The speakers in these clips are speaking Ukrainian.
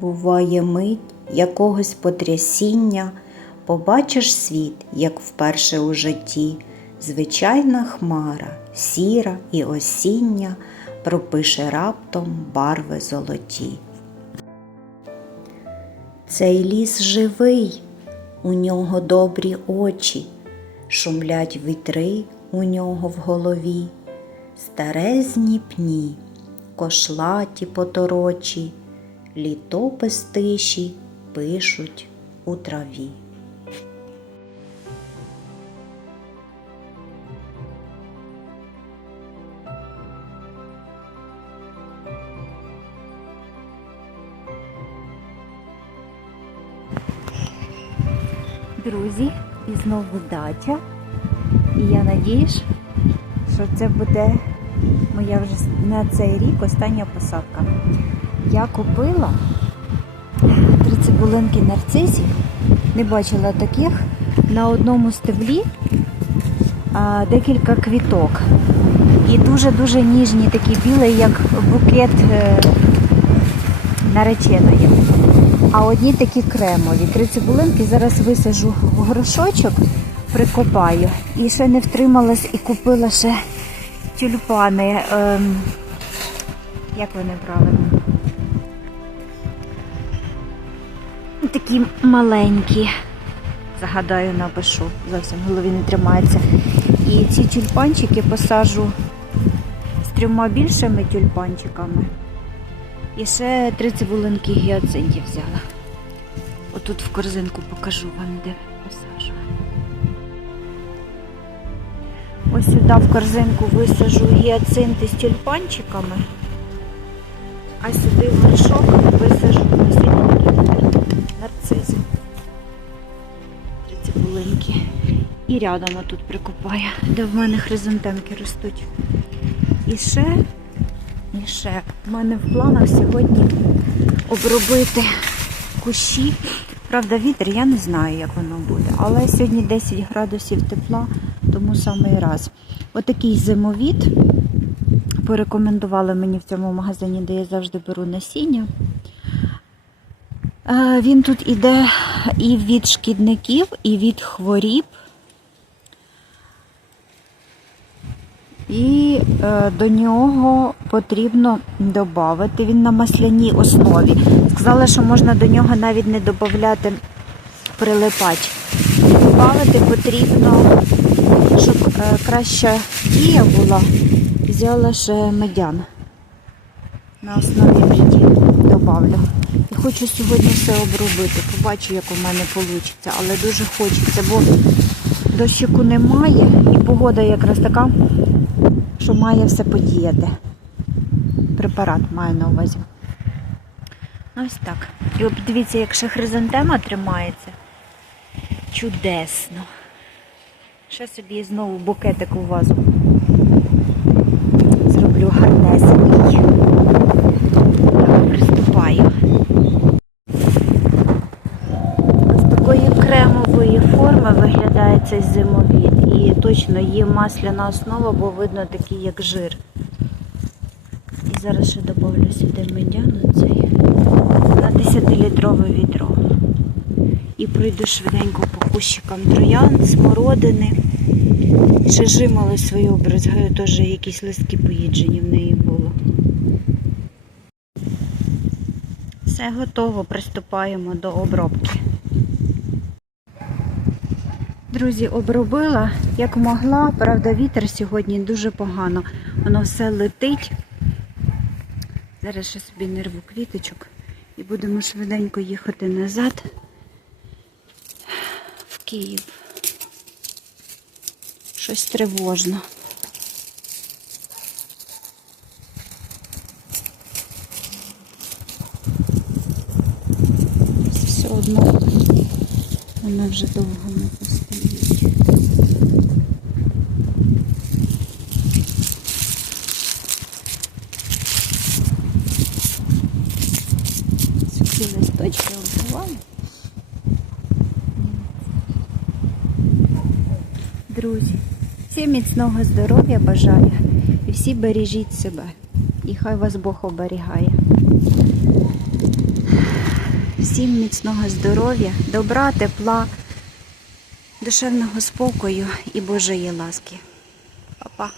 Буває мить якогось потрясіння, побачиш світ, як вперше у житті. Звичайна хмара, сіра і осіння, пропише раптом барви золоті. Цей ліс живий, у нього добрі очі, шумлять вітри у нього в голові, старезні пні, кошлаті поторочі, літопис тиші пишуть у траві. Друзі, і знову дача. І я надіюсь, що це буде моя вже на цей рік остання посадка. Я купила три цибулинки нарцисів, не бачила таких. На одному стеблі а, декілька квіток. І дуже-дуже ніжні, такі білі, як букет е, нареченої. А одні такі кремові. Три цибулинки зараз висажу в горшочок, прикопаю. І ще не втрималась і купила ще тюльпани. Ем, як вони правильно? Такі маленькі. Загадаю, напишу, зовсім в голові не тримається. І ці тюльпанчики посажу з трьома більшими тюльпанчиками. І ще три цибулинки гіацинтів взяла. Отут в корзинку покажу вам, де посаджую. Ось сюди в корзинку висажу гіацинти з тюльпанчиками, а сюди в горшок висажу насінники І рядом отут прикопаю, де в мене хризантемки ростуть. І ще і ще в мене в планах сьогодні обробити кущі. Правда, вітер, я не знаю, як воно буде. Але сьогодні 10 градусів тепла, тому самий раз. Отакий зимовід порекомендували мені в цьому магазині, де я завжди беру насіння. Е, Він тут іде і від шкідників, і від хворіб. І е, до нього потрібно додати. Він на масляній основі. Сказали, що можна до нього навіть не додати прилипач. Добавити потрібно, щоб е, краща дія була, взяла ще медян. На основі міді добавлю. І хочу сьогодні все обробити. Побачу, як у мене вийде, але дуже хочеться, бо дощику немає і погода якраз така має все подіяти. Препарат маю на увазі. Ось так. І от дивіться, як ще хризантема тримається. Чудесно. Ще собі знову букетик у вазу. Зроблю гарнесенький. Так, приступаю. Ось такої кремової форми виглядає цей зимовід. І точно є масляна основа, бо видно такий як жир. І зараз ще додавлю сюди медяну цей на 10-літрове відро. І пройду швиденько по кущикам троян, смородини. Ще жимали свою обрізгаю, теж якісь листки поїджені в неї було. Все готово, приступаємо до обробки. Друзі, обробила як могла, правда, вітер сьогодні дуже погано. Воно все летить. Зараз ще собі нерву квіточок і будемо швиденько їхати назад в Київ. Щось тривожно. Все одно вона вже довго не постоїть. Ці листочки обриваю. Друзі, всім міцного здоров'я бажаю і всі бережіть себе. І хай вас Бог оберігає. всім міцного здоров'я, добра, тепла, душевного спокою і Божої ласки. Па-па!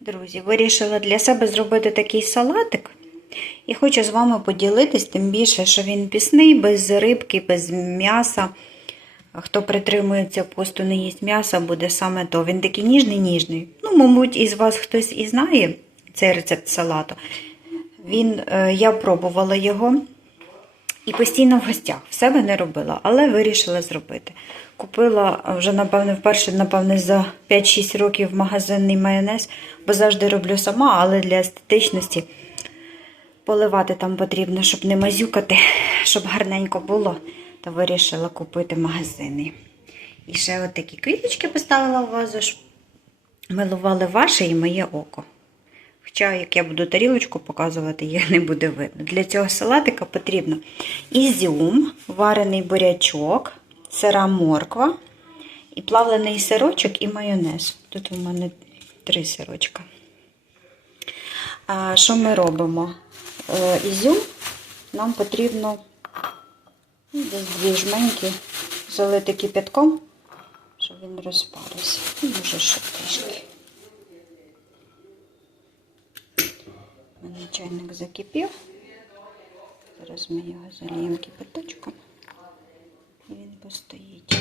Друзі, вирішила для себе зробити такий салатик. І хочу з вами поділитись, тим більше, що він пісний, без рибки, без м'яса. Хто притримується посту, не їсть м'яса, буде саме то. Він такий ніжний-ніжний. Ну, мабуть, із вас хтось і знає цей рецепт салату. Він, е, я пробувала його і постійно в гостях. В себе не робила, але вирішила зробити. Купила е, вже, напевне, вперше, напевне, за 5-6 років магазинний майонез, бо завжди роблю сама, але для естетичності поливати там потрібно, щоб не мазюкати, щоб гарненько було, то вирішила купити магазини. І ще от такі квіточки поставила в вазу, милували ваше і моє око. Хоча, як я буду тарілочку показувати, їх не буде видно. Для цього салатика потрібно ізюм, варений бурячок, сира морква, і плавлений сирочок і майонез. Тут у мене три сирочка. А що ми робимо? Е, Ізюм нам потрібно ну, десь дві жменьки залити кипятком, щоб він розпарився. Ну, Може, ще трішки. У мене чайник закипів. Зараз ми його заліємо кипяточком. І він постоїть.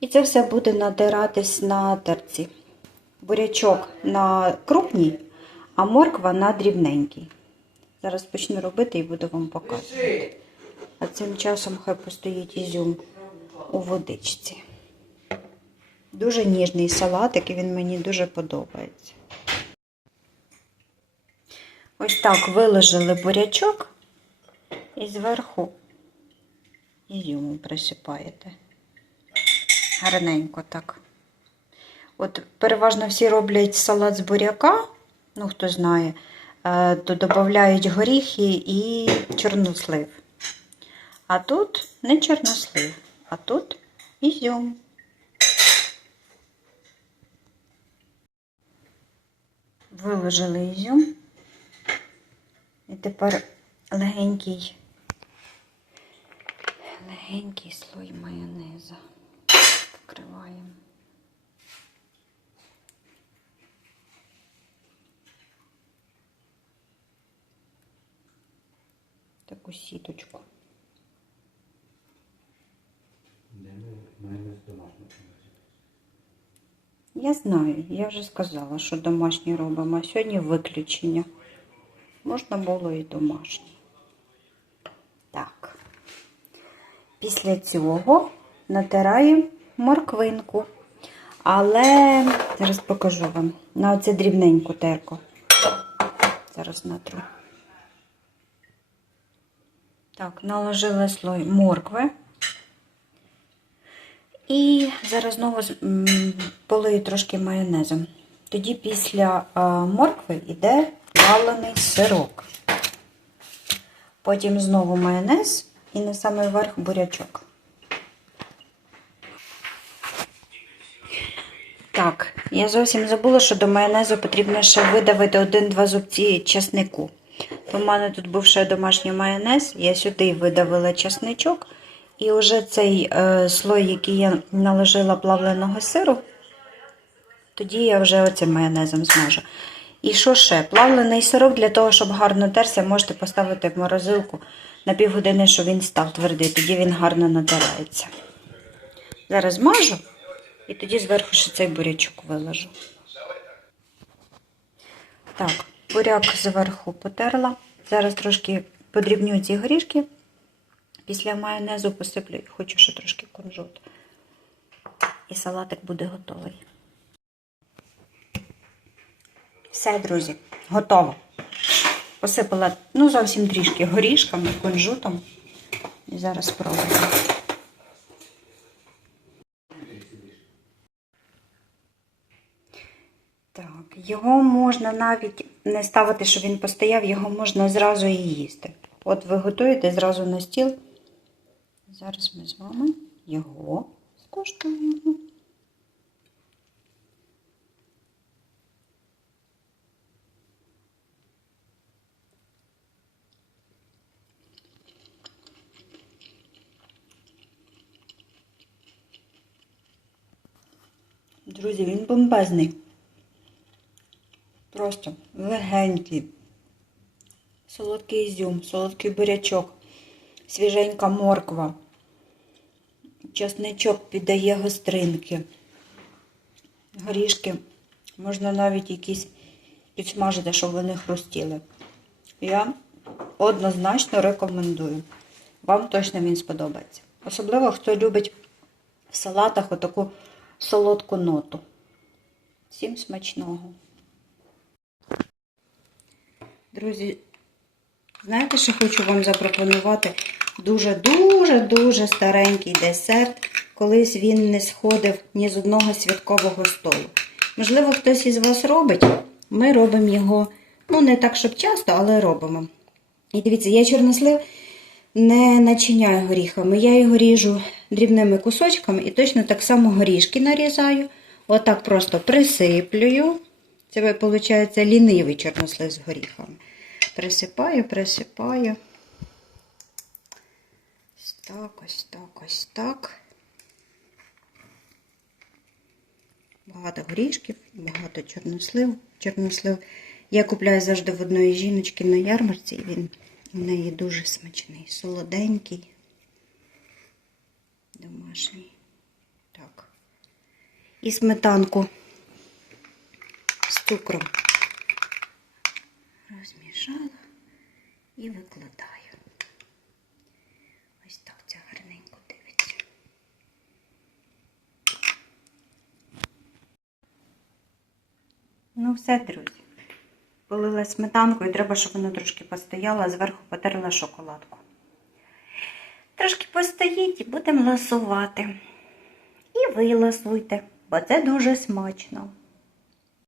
І це все буде натиратись на терці. Бурячок на крупній, а морква на дрібненькій. Зараз почну робити і буду вам показувати. А цим часом хай постоїть ізюм у водичці. Дуже ніжний салатик, і він мені дуже подобається. Ось так виложили бурячок і зверху ізюму присипаєте. Гарненько так. От переважно всі роблять салат з буряка, ну хто знає, е, то додають горіхи і чорнослив. А тут не чорнослив, а тут ізюм. Виложили ізюм. І тепер легенький, легенький слой майонеза. Покриваємо. Таку сіточку. Я знаю, я вже сказала, що домашні робимо, а сьогодні виключення. Можна було і домашні. Так. Після цього натираємо морквинку. Але зараз покажу вам на оце дрібненьку терку. Зараз натру. Так, наложила слой моркви. І зараз знову полию трошки майонезом. Тоді після моркви йде валений сирок. Потім знову майонез і на самий верх бурячок. Так, я зовсім забула, що до майонезу потрібно ще видавити один-два зубці часнику. То в мене тут був ще домашній майонез, я сюди видавила часничок. І вже цей е, слой, який я наложила плавленого сиру, тоді я вже оцим майонезом змажу. І що ще? Плавлений сирок для того, щоб гарно терся, можете поставити в морозилку на півгодини, щоб він став твердий, тоді він гарно натирається. Зараз змажу і тоді зверху ще цей бурячок виложу. Так, буряк зверху потерла. Зараз трошки подрібню ці горішки. Після майонезу посиплю і хочу ще трошки кунжут. І салатик буде готовий. Все, друзі, готово. Посипала ну, зовсім трішки горішками, кунжутом. І зараз спробую. Так, його можна навіть не ставити, щоб він постояв, його можна зразу і їсти. От ви готуєте зразу на стіл. Зараз ми з вами його скоштуємо. Друзі, він бомбезний, просто легенький, солодкий ізюм, солодкий бурячок, свіженька морква. Часничок піддає гостринки. Горішки. Можна навіть якісь підсмажити, щоб вони хрустіли. Я однозначно рекомендую. Вам точно він сподобається. Особливо, хто любить в салатах отаку солодку ноту. Всім смачного. Друзі, знаєте, що хочу вам запропонувати? Дуже-дуже-дуже старенький десерт. Колись він не сходив ні з одного святкового столу. Можливо, хтось із вас робить. Ми робимо його, ну, не так, щоб часто, але робимо. І дивіться, я чорнослив не начиняю горіхами. Я його ріжу дрібними кусочками і точно так само горішки нарізаю. Отак просто присиплюю. Це виходить лінивий чорнослив з горіхами. Присипаю, присипаю. Так, ось так, ось так. Багато горішків, багато чорнослив. Чорнослив я купляю завжди в одної жіночки на ярмарці, і він у неї дуже смачний, солоденький, домашній. Так. І сметанку з цукром розмішала і викладаю. Ось так це гарненько дивиться. Ну, все, друзі. Полила сметанкою, треба, щоб воно трошки постояло, а зверху потерла шоколадку. Трошки постоїть і будемо ласувати. І ви ласуйте, бо це дуже смачно.